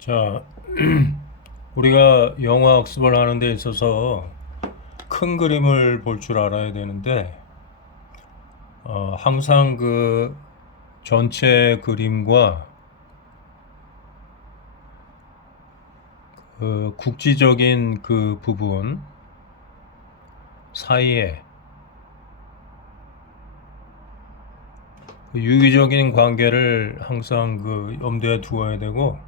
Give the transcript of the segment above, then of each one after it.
자, 우리가 영어 학습을 하는 데 있어서 큰 그림을 볼 줄 알아야 되는데, 항상 그 전체 그림과 그 국지적인 그 부분 사이에 그 유기적인 관계를 항상 그 염두에 두어야 되고,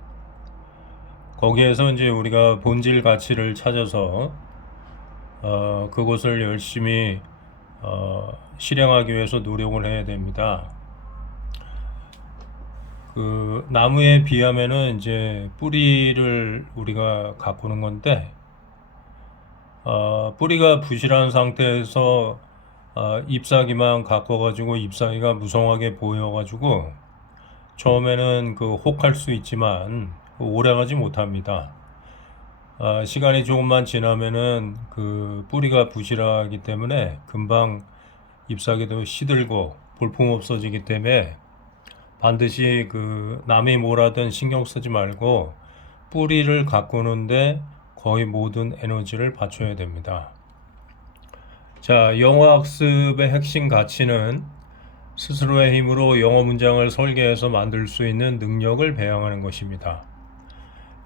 거기에서 이제 우리가 본질 가치를 찾아서 그것을 열심히 실행하기 위해서 노력을 해야 됩니다. 그 나무에 비하면은 이제 뿌리를 우리가 가꾸는 건데, 뿌리가 부실한 상태에서 잎사귀만 가꿔가지고 잎사귀가 무성하게 보여가지고 처음에는 그 혹할 수 있지만 오래가지 못합니다. 시간이 조금만 지나면은 그 뿌리가 부실하기 때문에 금방 잎사귀도 시들고 볼품 없어지기 때문에 반드시 그 남이 뭐라든 신경 쓰지 말고 뿌리를 가꾸는데 거의 모든 에너지를 바쳐야 됩니다. 자, 영어 학습의 핵심 가치는 스스로의 힘으로 영어 문장을 설계해서 만들 수 있는 능력을 배양하는 것입니다.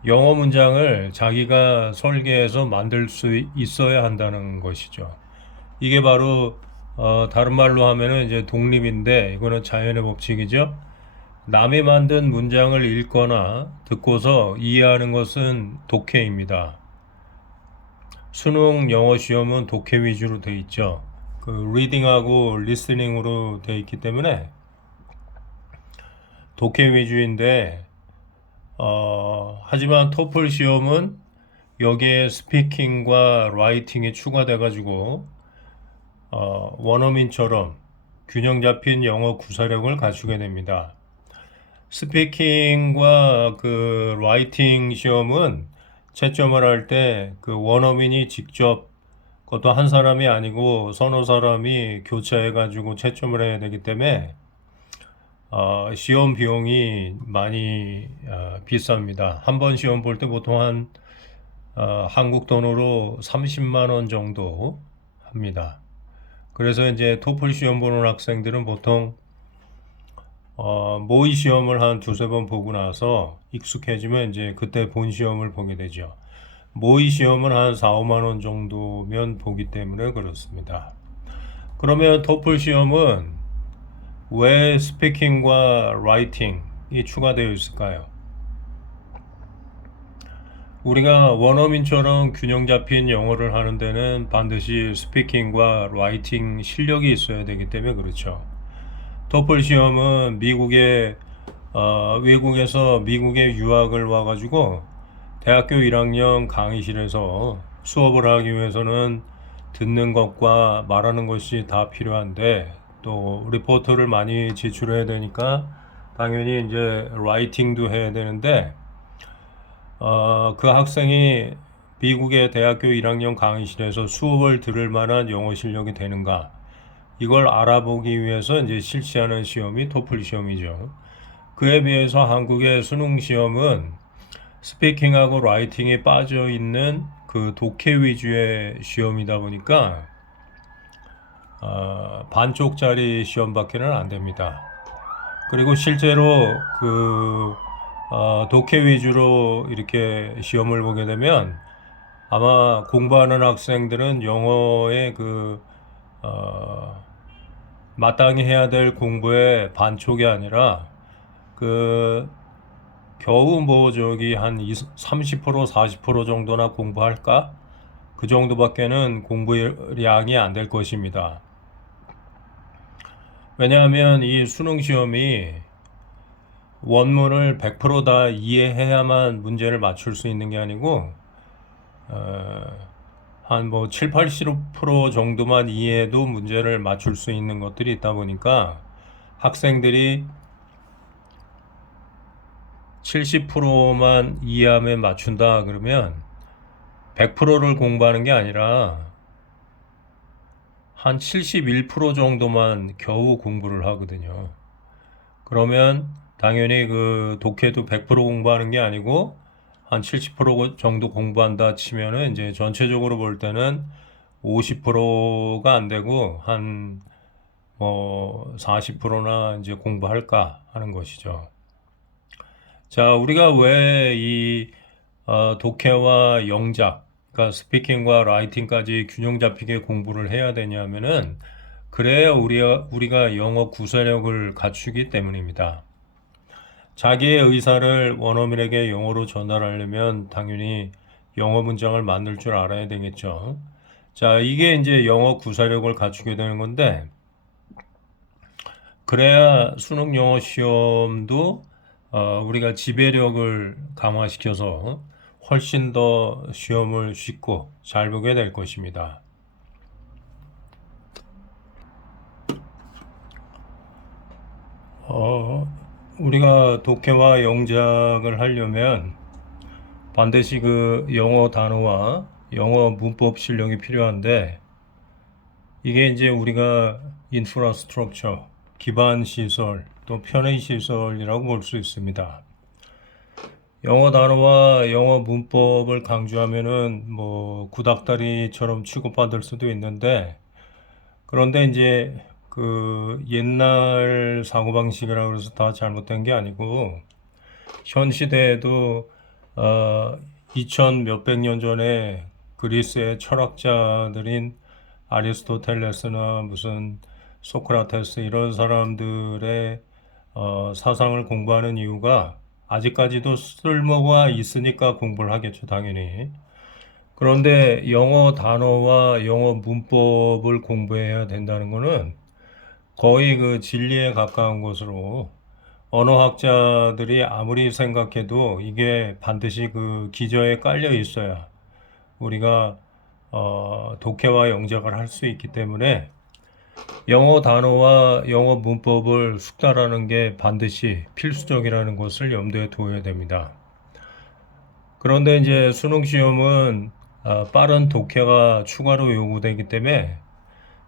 영어 문장을 자기가 설계해서 만들 수 있어야 한다는 것이죠. 이게 바로 다른 말로 하면은 이제 독립인데, 이거는 자연의 법칙이죠. 남이 만든 문장을 읽거나 듣고서 이해하는 것은 독해입니다. 수능 영어 시험은 독해 위주로 돼 있죠. 그 리딩하고 리스닝으로 돼 있기 때문에 독해 위주인데, 하지만 토플 시험은 여기에 스피킹과 라이팅이 추가돼 가지고 원어민처럼 균형 잡힌 영어 구사력을 갖추게 됩니다. 스피킹과 그 라이팅 시험은 채점을 할 때 그 원어민이 직접, 그것도 한 사람이 아니고 서너 사람이 교차해 가지고 채점을 해야 되기 때문에 시험 비용이 많이 비쌉니다. 한 번 시험 볼 때 보통 한 한국 돈으로 30만 원 정도 합니다. 그래서 이제 토플 시험 보는 학생들은 보통 모의 시험을 한 두세 번 보고 나서 익숙해지면 이제 그때 본 시험을 보게 되죠. 모의 시험은 한 4, 5만 원 정도면 보기 때문에 그렇습니다. 그러면 토플 시험은 왜 스피킹과 라이팅이 추가되어 있을까요? 우리가 원어민처럼 균형 잡힌 영어를 하는 데는 반드시 스피킹과 라이팅 실력이 있어야 되기 때문에 그렇죠. 토플 시험은 외국에서 미국에 유학을 와가지고 대학교 1학년 강의실에서 수업을 하기 위해서는 듣는 것과 말하는 것이 다 필요한데, 또 리포터를 많이 제출해야 되니까 당연히 이제 라이팅도 해야 되는데, 그 학생이 미국의 대학교 1학년 강의실에서 수업을 들을 만한 영어 실력이 되는가, 이걸 알아보기 위해서 이제 실시하는 시험이 토플 시험이죠. 그에 비해서 한국의 수능 시험은 스피킹하고 라이팅이 빠져 있는 그 독해 위주의 시험이다 보니까 반쪽짜리 시험밖에는 안 됩니다. 그리고 실제로 그 독해 위주로 이렇게 시험을 보게 되면 아마 공부하는 학생들은 영어의 그 마땅히 해야 될 공부의 반쪽이 아니라 그 겨우 뭐 저기 한 30% 40% 정도나 공부할까? 그 정도밖에는 공부량이 안 될 것입니다. 왜냐하면 이 수능 시험이 원문을 100%다 이해해야만 문제를 맞출 수 있는 게 아니고 한 뭐 7, 80% 정도만 이해해도 문제를 맞출 수 있는 것들이 있다 보니까 학생들이 70%만 이해하면 맞춘다 그러면 100%를 공부하는 게 아니라 한 71% 정도만 겨우 공부를 하거든요. 그러면 당연히 그 독해도 100% 공부하는 게 아니고 한 70% 정도 공부한다 치면은 이제 전체적으로 볼 때는 50%가 안 되고 한 뭐 40%나 이제 공부할까 하는 것이죠. 자, 우리가 왜 이 독해와 영작, 그러니까 스피킹과 라이팅까지 균형 잡히게 공부를 해야 되냐면은 그래야 우리가 영어 구사력을 갖추기 때문입니다. 자기의 의사를 원어민에게 영어로 전달하려면 당연히 영어 문장을 만들 줄 알아야 되겠죠. 자, 이게 이제 영어 구사력을 갖추게 되는 건데, 그래야 수능 영어 시험도 우리가 지배력을 강화시켜서 훨씬 더 시험을 쉽고 잘 보게 될 것입니다. 어, 우리가 독해와 영작을 하려면 반드시 그 영어 단어와 영어 문법 실력이 필요한데, 이게 이제 우리가 인프라스트럭처, 기반 시설, 또 편의 시설이라고 볼 수 있습니다. 영어 단어와 영어 문법을 강조하면은 뭐 구닥다리처럼 취급받을 수도 있는데, 그런데 이제 그 옛날 사고방식이라고 해서 다 잘못된 게 아니고, 현 시대에도 2000 몇백 년 전에 그리스의 철학자들인 아리스토텔레스나 무슨 소크라테스 이런 사람들의 사상을 공부하는 이유가 아직까지도 쓸모가 있으니까 공부를 하겠죠, 당연히. 그런데 영어 단어와 영어 문법을 공부해야 된다는 것은 거의 그 진리에 가까운 것으로, 언어학자들이 아무리 생각해도 이게 반드시 그 기저에 깔려 있어야 우리가 독해와 영작을 할 수 있기 때문에 영어 단어와 영어 문법을 숙달하는 게 반드시 필수적이라는 것을 염두에 두어야 됩니다. 그런데 이제 수능 시험은 빠른 독해가 추가로 요구되기 때문에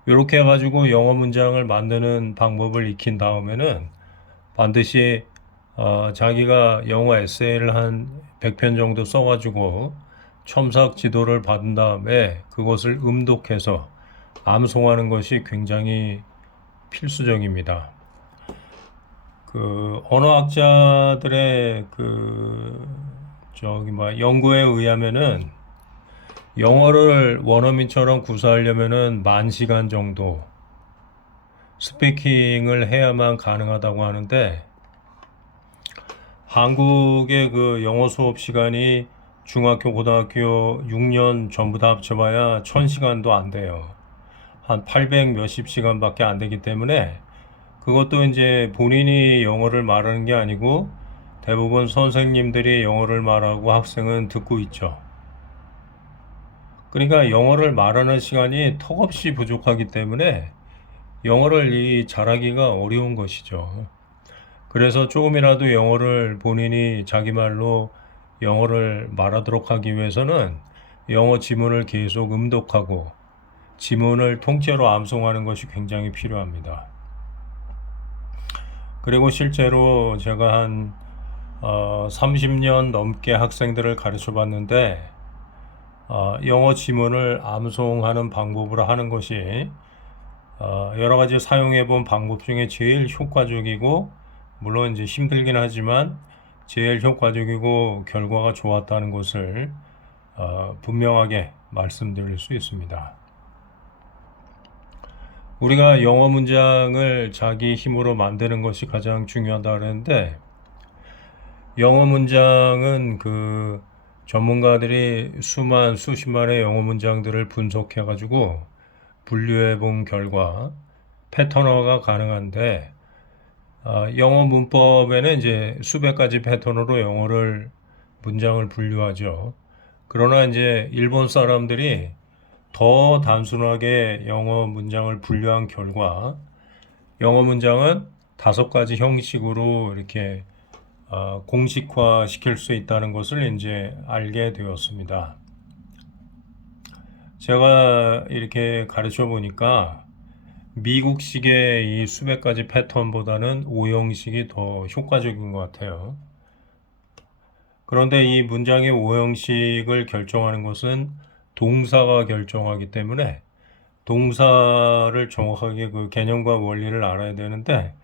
이렇게 해가지고 영어 문장을 만드는 방법을 익힌 다음에는 반드시 자기가 영어 에세이를 한 100편 정도 써가지고 첨삭 지도를 받은 다음에 그것을 음독해서 암송하는 것이 굉장히 필수적입니다. 그 언어학자들의 연구에 의하면은 영어를 원어민처럼 구사하려면은 10,000시간 정도 스피킹을 해야만 가능하다고 하는데, 한국의 그 영어 수업 시간이 중학교, 고등학교 6년 전부 다 합쳐봐야 1000시간도 안 돼요. 한 800 몇십 시간밖에 안 되기 때문에 그것도 이제 본인이 영어를 말하는 게 아니고 대부분 선생님들이 영어를 말하고 학생은 듣고 있죠. 그러니까 영어를 말하는 시간이 턱없이 부족하기 때문에 영어를 잘하기가 어려운 것이죠. 그래서 조금이라도 영어를 본인이 자기 말로 영어를 말하도록 하기 위해서는 영어 지문을 계속 음독하고 지문을 통째로 암송하는 것이 굉장히 필요합니다. 그리고 실제로 제가 한 30년 넘게 학생들을 가르쳐 봤는데, 영어 지문을 암송하는 방법으로 하는 것이 여러 가지 사용해 본 방법 중에 제일 효과적이고, 물론 이제 힘들긴 하지만 제일 효과적이고 결과가 좋았다는 것을 분명하게 말씀드릴 수 있습니다. 우리가 영어 문장을 자기 힘으로 만드는 것이 가장 중요하다 그랬는데, 영어 문장은 그 전문가들이 수십만의 영어 문장들을 분석해 가지고 분류해 본 결과 패턴화가 가능한데, 영어 문법에는 이제 수백 가지 패턴으로 문장을 분류하죠. 그러나 이제 일본 사람들이 더 단순하게 영어 문장을 분류한 결과 영어 문장은 5가지 형식으로 이렇게 공식화 시킬 수 있다는 것을 이제 알게 되었습니다. 제가 이렇게 가르쳐 보니까 미국식의 이 수백 가지 패턴보다는 5형식이 더 효과적인 것 같아요. 그런데 이 문장의 오형식을 결정하는 것은 동사가 결정하기 때문에 동사를 정확하게 그 개념과 원리를 알아야 되는데,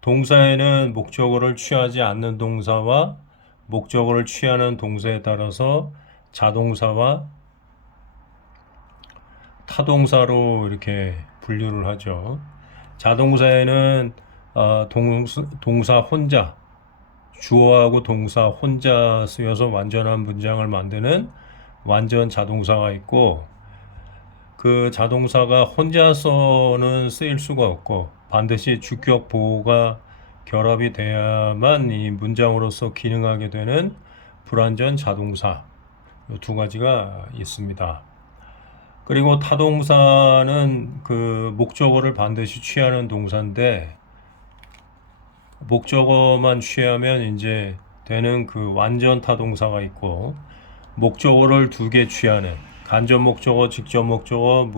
동사에는 목적어를 취하지 않는 동사와 목적어를 취하는 동사에 따라서 자동사와 타동사로 이렇게 분류를 하죠. 자동사에는 동사 혼자, 주어하고 동사 혼자 쓰여서 완전한 문장을 만드는 완전 자동사가 있고, 그 자동사가 혼자서는 쓰일 수가 없고 반드시 주격 보호가 결합이 돼야만 이 문장으로서 기능하게 되는 불완전 자동사, 이 두 가지가 있습니다. 그리고 타동사는 그 목적어를 반드시 취하는 동사인데, 목적어만 취하면 이제 되는 그 완전 타동사가 있고, 목적어를 두 개 취하는 간접 목적어, 직접 목적어,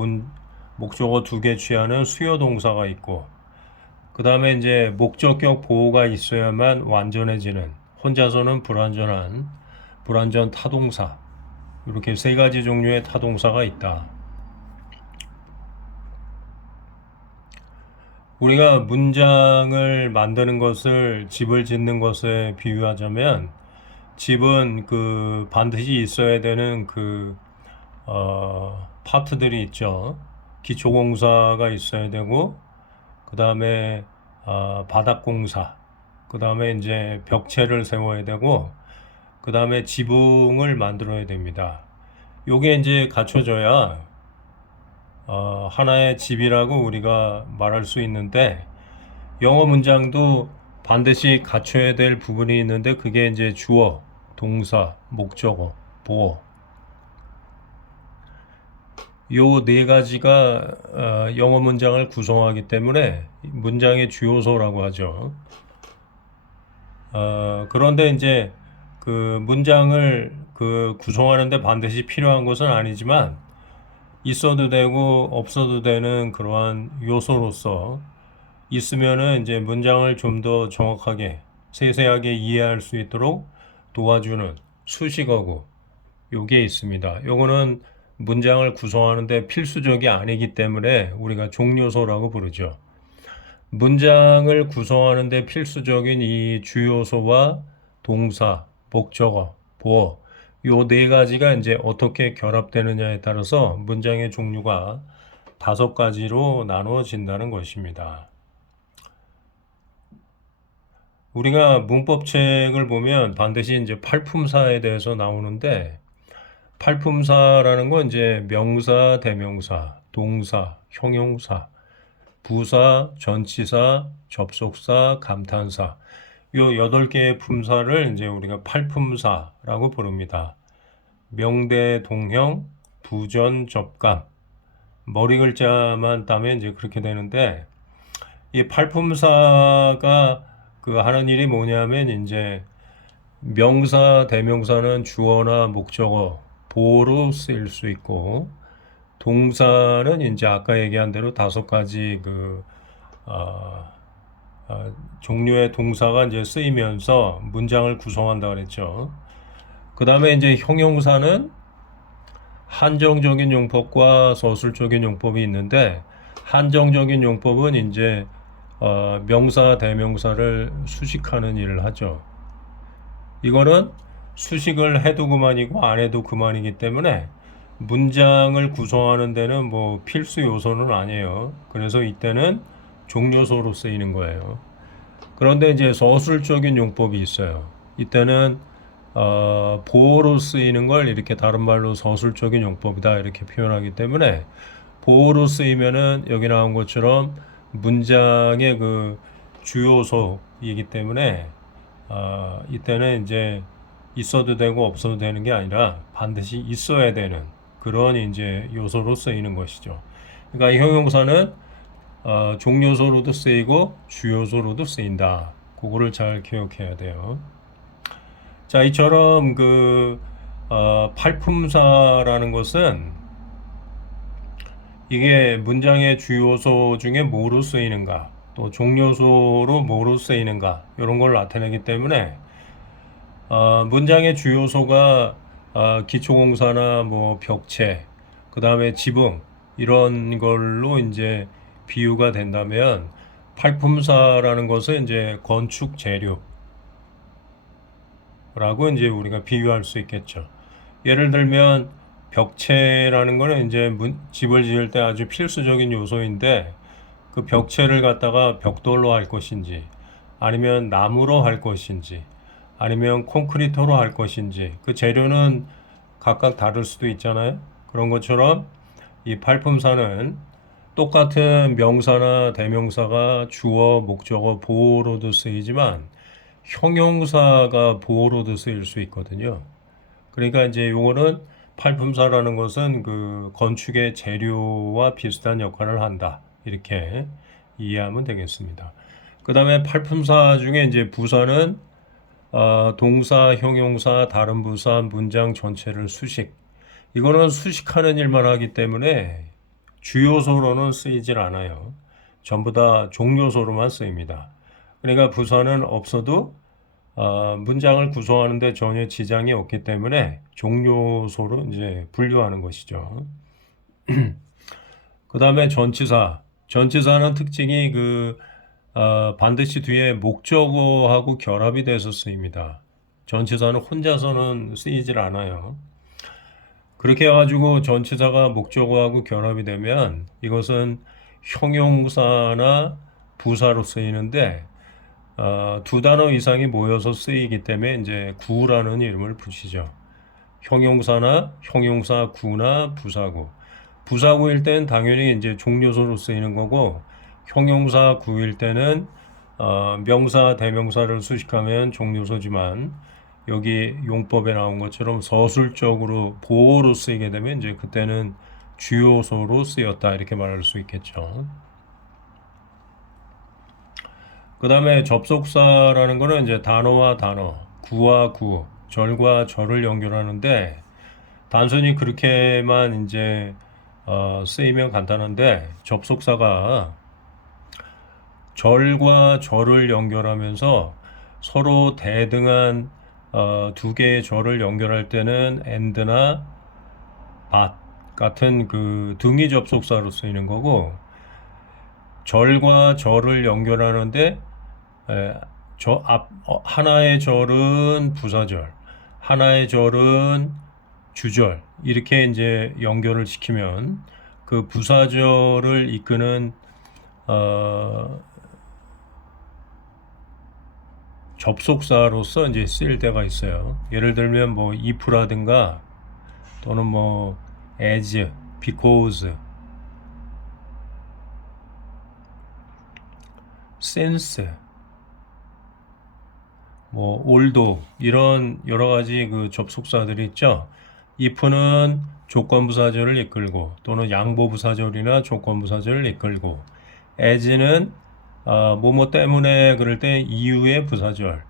목적어 두 개 취하는 수요 동사가 있고, 그 다음에 이제 목적격 보호가 있어야만 완전해지는 혼자서는 불완전 타동사, 이렇게 세 가지 종류의 타동사가 있다. 우리가 문장을 만드는 것을 집을 짓는 것에 비유하자면, 집은 그 반드시 있어야 되는 그 파트들이 있죠. 기초공사가 있어야 되고, 그 다음에 바닥공사, 그 다음에 이제 벽체를 세워야 되고, 그 다음에 지붕을 만들어야 됩니다. 요게 이제 갖춰져야 하나의 집이라고 우리가 말할 수 있는데, 영어 문장도 반드시 갖춰야 될 부분이 있는데, 그게 이제 주어, 동사, 목적어, 보어, 요 네 가지가 영어 문장을 구성하기 때문에 문장의 주요소라고 하죠. 그런데 이제 그 문장을 그 구성하는데 반드시 필요한 것은 아니지만, 있어도 되고 없어도 되는 그러한 요소로서 있으면은 이제 문장을 좀 더 정확하게 세세하게 이해할 수 있도록 도와주는 수식어구, 요게 있습니다. 요거는 문장을 구성하는데 필수적이 아니기 때문에 우리가 종요소라고 부르죠. 문장을 구성하는데 필수적인 이 주요소와 동사, 목적어, 보어, 요 네 가지가 이제 어떻게 결합되느냐에 따라서 문장의 종류가 5가지로 나누어진다는 것입니다. 우리가 문법책을 보면 반드시 이제 팔품사에 대해서 나오는데, 팔품사라는 건 이제 명사, 대명사, 동사, 형용사, 부사, 전치사, 접속사, 감탄사, 요 8개의 품사를 이제 우리가 팔품사라고 부릅니다. 명대, 동형, 부전, 접감, 머리 글자만 따면 이제 그렇게 되는데, 이 팔품사가 그 하는 일이 뭐냐면, 이제 명사, 대명사는 주어나 목적어, 보어로 쓰일 수 있고, 동사는 이제 아까 얘기한 대로 5가지 그 종류의 동사가 이제 쓰이면서 문장을 구성한다 그랬죠. 그 다음에 이제 형용사는 한정적인 용법과 서술적인 용법이 있는데, 한정적인 용법은 이제 명사, 대명사를 수식하는 일을 하죠. 이거는 수식을 해도 그만이고 안 해도 그만이기 때문에 문장을 구성하는 데는 뭐 필수 요소는 아니에요. 그래서 이때는 종요소로 쓰이는 거예요. 그런데 이제 서술적인 용법이 있어요. 이때는 보어로 쓰이는 걸 이렇게 다른 말로 서술적인 용법이다 이렇게 표현하기 때문에, 보어로 쓰이면은 여기 나온 것처럼 문장의 그 주요소이기 때문에 이때는 이제 있어도 되고 없어도 되는 게 아니라 반드시 있어야 되는 그런 이제 요소로 쓰이는 것이죠. 그러니까 이 형용사는 종요소로도 쓰이고 주요소로도 쓰인다. 그거를 잘 기억해야 돼요. 자, 이처럼 그 팔품사라는 것은 이게 문장의 주요소 중에 뭐로 쓰이는가, 또 종요소로 뭐로 쓰이는가, 이런 걸 나타내기 때문에 문장의 주요소가 기초공사나 뭐 벽체, 그 다음에 지붕 이런 걸로 이제 비유가 된다면 팔품사라는 것은 이제 건축 재료라고 이제 우리가 비유할 수 있겠죠. 예를 들면 벽체라는 거는 이제 집을 지을 때 아주 필수적인 요소인데 그 벽체를 갖다가 벽돌로 할 것인지 아니면 나무로 할 것인지 아니면 콘크리트로 할 것인지 그 재료는 각각 다를 수도 있잖아요. 그런 것처럼 이 팔품사는 똑같은 명사나 대명사가 주어, 목적어, 보어로도 쓰이지만 형용사가 보어로도 쓰일 수 있거든요. 그러니까 이제 요거는 팔품사라는 것은 그 건축의 재료와 비슷한 역할을 한다. 이렇게 이해하면 되겠습니다. 그 다음에 팔품사 중에 이제 부사는 동사, 형용사, 다른 부사, 문장 전체를 수식. 이거는 수식하는 일만 하기 때문에 주요소로는 쓰이질 않아요. 전부 다 종료소로만 쓰입니다. 그러니까 부사는 없어도 문장을 구성하는데 전혀 지장이 없기 때문에 종료소로 이제 분류하는 것이죠. 그 다음에 전치사. 전치사는 특징이 반드시 뒤에 목적어하고 결합이 돼서 쓰입니다. 전치사는 혼자서는 쓰이질 않아요. 그렇게 해가지고 전치사가 목적어하고 결합이 되면 이것은 형용사나 부사로 쓰이는데 두 단어 이상이 모여서 쓰이기 때문에 이제 구라는 이름을 붙이죠. 형용사나 형용사 구나 부사구. 부사구일 때는 당연히 이제 종료소로 쓰이는 거고 형용사 구일 때는 명사 대명사를 수식하면 종료소지만 여기 용법에 나온 것처럼 서술적으로 보어로 쓰이게 되면 이제 그때는 주요소로 쓰였다 이렇게 말할 수 있겠죠. 그 다음에 접속사라는 거는 이제 단어와 단어, 구와 구, 절과 절을 연결하는데 단순히 그렇게만 이제 쓰이면 간단한데 접속사가 절과 절을 연결하면서 서로 대등한 두 개의 절을 연결할 때는 and나 but 같은 그 등위 접속사로 쓰이는 거고 절과 절을 연결하는데 하나의 절은 부사절, 하나의 절은 주절 이렇게 이제 연결을 시키면 그 부사절을 이끄는 접속사로서 이제 쓰일 때가 있어요. 예를 들면 뭐 if라든가 또는 뭐 as, because, since, 뭐 although 이런 여러 가지 그 접속사들이 있죠. if는 조건부사절을 이끌고 또는 양보부사절이나 조건부사절을 이끌고 as는 뭐뭐 때문에 그럴 때 이유의 부사절,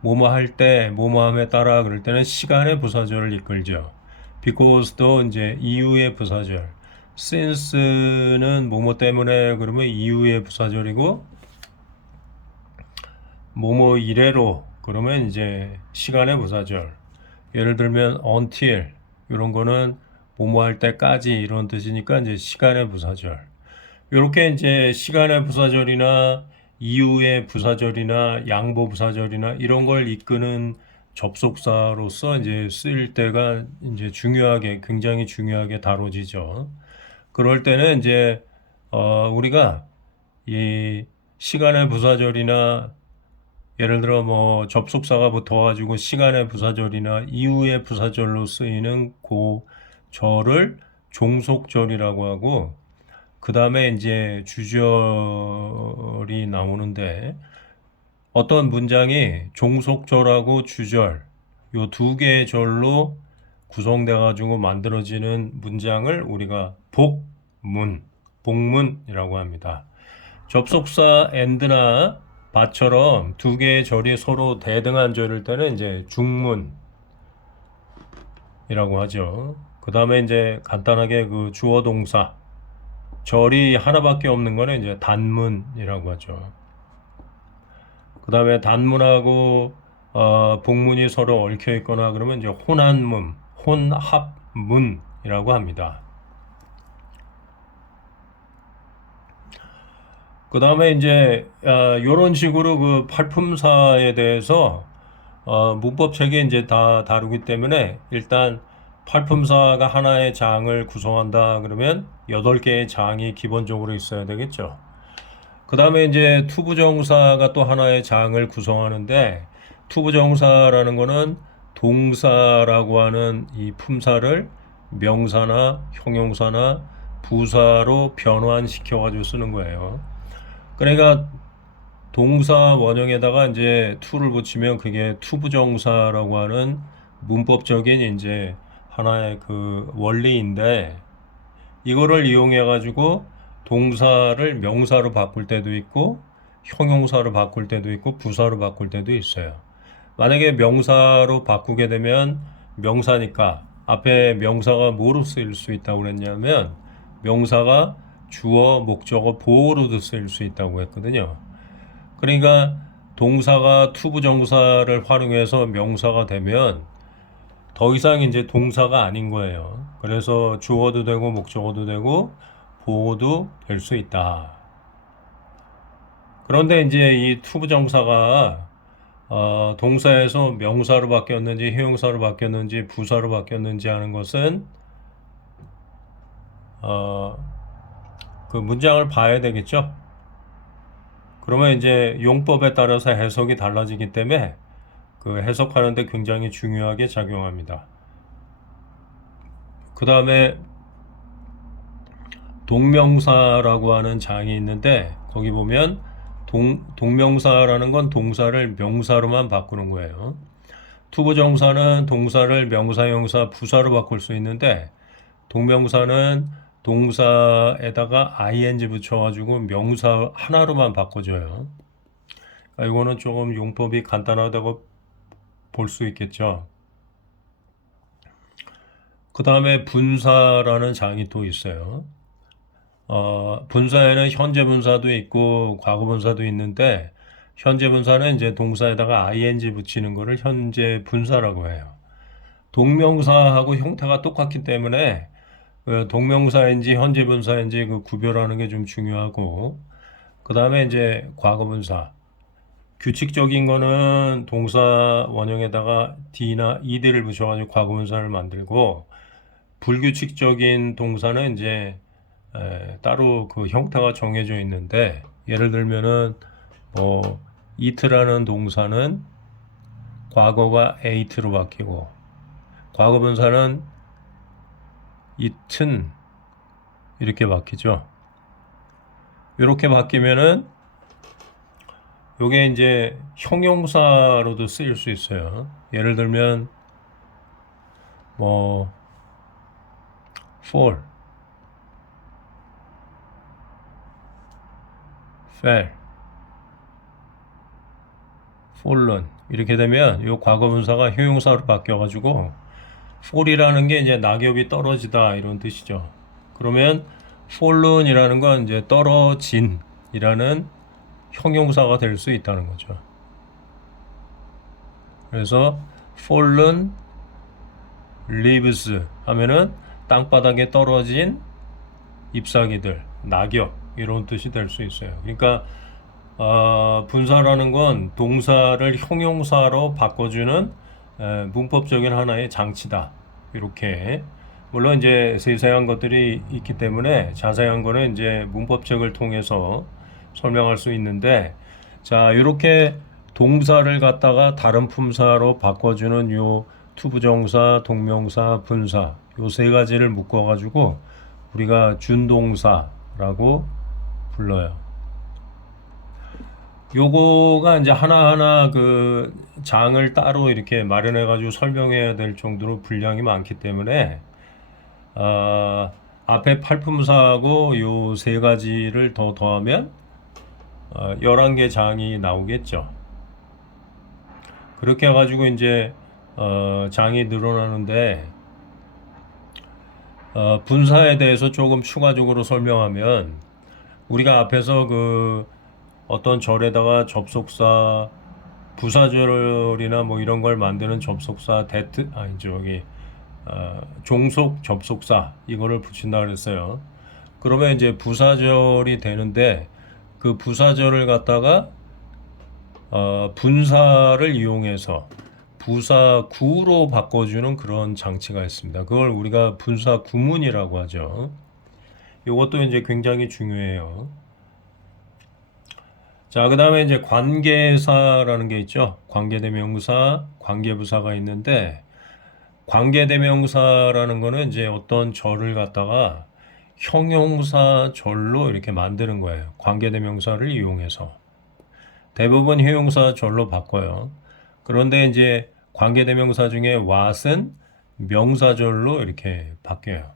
뭐뭐 할 때, 뭐뭐함에 따라 그럴 때는 시간의 부사절을 이끌죠. because도 이제 이유의 부사절, since는 뭐뭐 때문에 그러면 이유의 부사절이고, 뭐뭐 이래로 그러면 이제 시간의 부사절. 예를 들면 until 이런 거는 뭐뭐 할 때까지 이런 뜻이니까 이제 시간의 부사절. 이렇게 이제 시간의 부사절이나 이유의 부사절이나 양보 부사절이나 이런 걸 이끄는 접속사로서 이제 쓰일 때가 이제 굉장히 중요하게 다뤄지죠. 그럴 때는 이제 우리가 이 시간의 부사절이나 예를 들어 뭐 접속사가 붙어가지고 시간의 부사절이나 이유의 부사절로 쓰이는 그 절을 종속절이라고 하고 그 다음에 이제 주절이 나오는데 어떤 문장이 종속절하고 주절 요 두 개의 절로 구성돼 가지고 만들어지는 문장을 우리가 복문이라고 합니다. 접속사 and나 but처럼 두 개의 절이 서로 대등한 절일 때는 이제 중문이라고 하죠. 그 다음에 이제 간단하게 그 주어 동사 절이 하나밖에 없는 거는 이제 단문이라고 하죠. 그 다음에 단문하고 복문이 서로 얽혀 있거나 그러면 이제 혼합문, 혼합문이라고 합니다. 그 다음에 이제 이런 식으로 그 팔품사에 대해서 문법 책이 이제 다 다루기 때문에 일단 팔품사가 하나의 장을 구성한다 그러면 8개의 장이 기본적으로 있어야 되겠죠. 그 다음에 이제 투부정사가 또 하나의 장을 구성하는데 투부정사라는 거는 동사라고 하는 이 품사를 명사나 형용사나 부사로 변환시켜 가지고 쓰는 거예요. 그러니까 동사 원형에다가 이제 to를 붙이면 그게 투부정사라고 하는 문법적인 이제 하나의 그 원리인데 이거를 이용해 가지고 동사를 명사로 바꿀 때도 있고 형용사로 바꿀 때도 있고 부사로 바꿀 때도 있어요. 만약에 명사로 바꾸게 되면 명사니까 앞에 명사가 뭐로 쓰일 수 있다고 그랬냐면 명사가 주어, 목적어, 보어로도 쓰일 수 있다고 했거든요. 그러니까 동사가 투부정사를 활용해서 명사가 되면 더 이상 이제 동사가 아닌 거예요. 그래서 주어도 되고 목적어도 되고 보어도 될 수 있다. 그런데 이제 이 투부정사가 동사에서 명사로 바뀌었는지 형용사로 바뀌었는지 부사로 바뀌었는지 하는 것은 어, 그 문장을 봐야 되겠죠. 그러면 이제 용법에 따라서 해석이 달라지기 때문에 그 해석하는데 굉장히 중요하게 작용합니다. 그 다음에 동명사라고 하는 장이 있는데 거기 보면 동명사라는 건 동사를 명사로만 바꾸는 거예요. 투부정사는 동사를 명사, 형사, 부사로 바꿀 수 있는데 동명사는 동사에다가 ing 붙여가지고 명사 하나로만 바꿔줘요. 그러니까 이거는 조금 용법이 간단하다고 볼 수 있겠죠. 그 다음에 분사라는 장이 또 있어요. 분사에는 현재 분사도 있고 과거 분사도 있는데 현재 분사는 이제 동사에다가 ing 붙이는 거를 현재 분사라고 해요. 동명사하고 형태가 똑같기 때문에 동명사인지 현재 분사인지 그 구별하는 게 좀 중요하고 그 다음에 이제 과거 분사 규칙적인 거는 동사 원형에다가 d나 ed를 붙여가지고 과거 분사를 만들고 불규칙적인 동사는 이제 따로 그 형태가 정해져 있는데 예를 들면은 뭐 eat라는 동사는 과거가 ate로 바뀌고 과거 분사는 eaten 이렇게 바뀌죠. 이렇게 바뀌면은 요게 이제 형용사로도 쓰일 수 있어요. 예를 들면 뭐 fall, fell, fallen 이렇게 되면 요 과거 분사가 형용사로 바뀌어 가지고 fall이라는 게 이제 낙엽이 떨어지다 이런 뜻이죠. 그러면 fallen이라는 건 이제 떨어진이라는 형용사가 될 수 있다는 거죠. 그래서 fallen leaves 하면은 땅바닥에 떨어진 잎사귀들, 낙엽 이런 뜻이 될 수 있어요. 그러니까 분사라는 건 동사를 형용사로 바꿔주는 문법적인 하나의 장치다. 이렇게 물론 이제 세세한 것들이 있기 때문에 자세한 거는 이제 문법책을 통해서 설명할 수 있는데 자 이렇게 동사를 갖다가 다른 품사로 바꿔주는 요 투부정사, 동명사, 분사 요 세 가지를 묶어 가지고 우리가 준동사라고 불러요. 요거가 이제 하나하나 그 장을 따로 이렇게 마련해 가지고 설명해야 될 정도로 분량이 많기 때문에 앞에 팔품사하고 요 세 가지를 더 더하면 11개 장이 나오겠죠. 그렇게 해가지고 이제 장이 늘어나는데 분사에 대해서 조금 추가적으로 설명하면 우리가 앞에서 그 어떤 절에다가 접속사 부사절이나 뭐 이런 걸 만드는 접속사 아니 저기 종속 접속사 이거를 붙인다 그랬어요. 그러면 이제 부사절이 되는데 그 부사절을 갖다가 분사를 이용해서 부사구로 바꿔주는 그런 장치가 있습니다. 그걸 우리가 분사 구문이라고 하죠. 이것도 이제 굉장히 중요해요. 자, 그 다음에 이제 관계사라는 게 있죠. 관계대명사, 관계부사가 있는데, 관계대명사라는 거는 이제 어떤 절을 갖다가 형용사절로 이렇게 만드는 거예요. 관계대명사를 이용해서. 대부분 형용사절로 바꿔요. 그런데 이제 관계대명사 중에 what은 명사절로 이렇게 바뀌어요.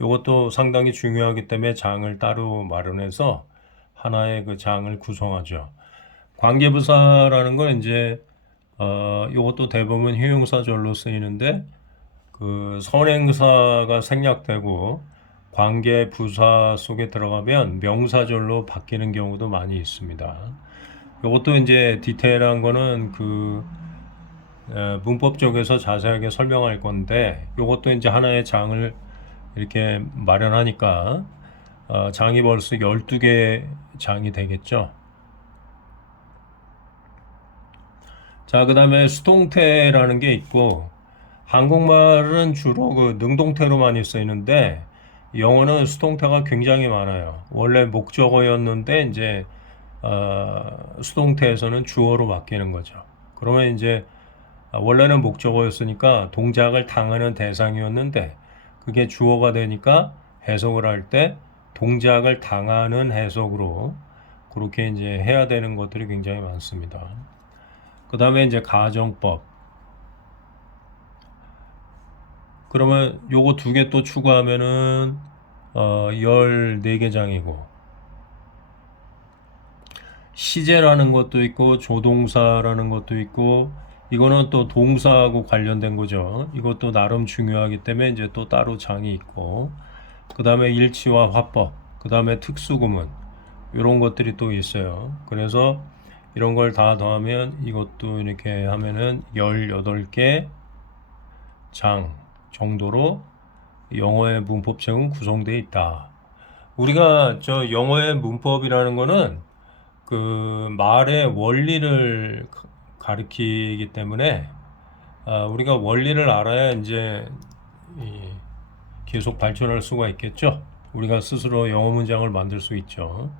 이것도 상당히 중요하기 때문에 장을 따로 마련해서 하나의 그 장을 구성하죠. 관계부사라는 건 이제 이것도 대부분 형용사절로 쓰이는데 그 선행사가 생략되고 관계부사 속에 들어가면 명사절로 바뀌는 경우도 많이 있습니다. 이것도 이제 디테일한 거는 그 문법 쪽에서 자세하게 설명할 건데 이것도 이제 하나의 장을 이렇게 마련하니까 장이 벌써 12개 장이 되겠죠. 자, 그 다음에 수동태라는 게 있고 한국말은 주로 그 능동태로 많이 쓰이는데 영어는 수동태가 굉장히 많아요. 원래 목적어였는데 이제 수동태에서는 주어로 바뀌는 거죠. 그러면 이제 원래는 목적어였으니까 동작을 당하는 대상이었는데 그게 주어가 되니까 해석을 할 때 동작을 당하는 해석으로 그렇게 이제 해야 되는 것들이 굉장히 많습니다. 그 다음에 이제 가정법. 그러면 요거 두 개 또 추가하면은 14개 장이고 시제라는 것도 있고 조동사라는 것도 있고 이거는 또 동사하고 관련된 거죠. 이것도 나름 중요하기 때문에 이제 또 따로 장이 있고 그 다음에 일치와 화법, 그 다음에 특수구문 이런 것들이 또 있어요. 그래서 이런 걸 다 더하면 이것도 이렇게 하면은 18개 장 정도로 영어의 문법책은 구성되어 있다. 우리가 저 영어의 문법이라는 거는 그 말의 원리를 가리키기 때문에 우리가 원리를 알아야 이제 계속 발전할 수가 있겠죠. 우리가 스스로 영어 문장을 만들 수 있죠.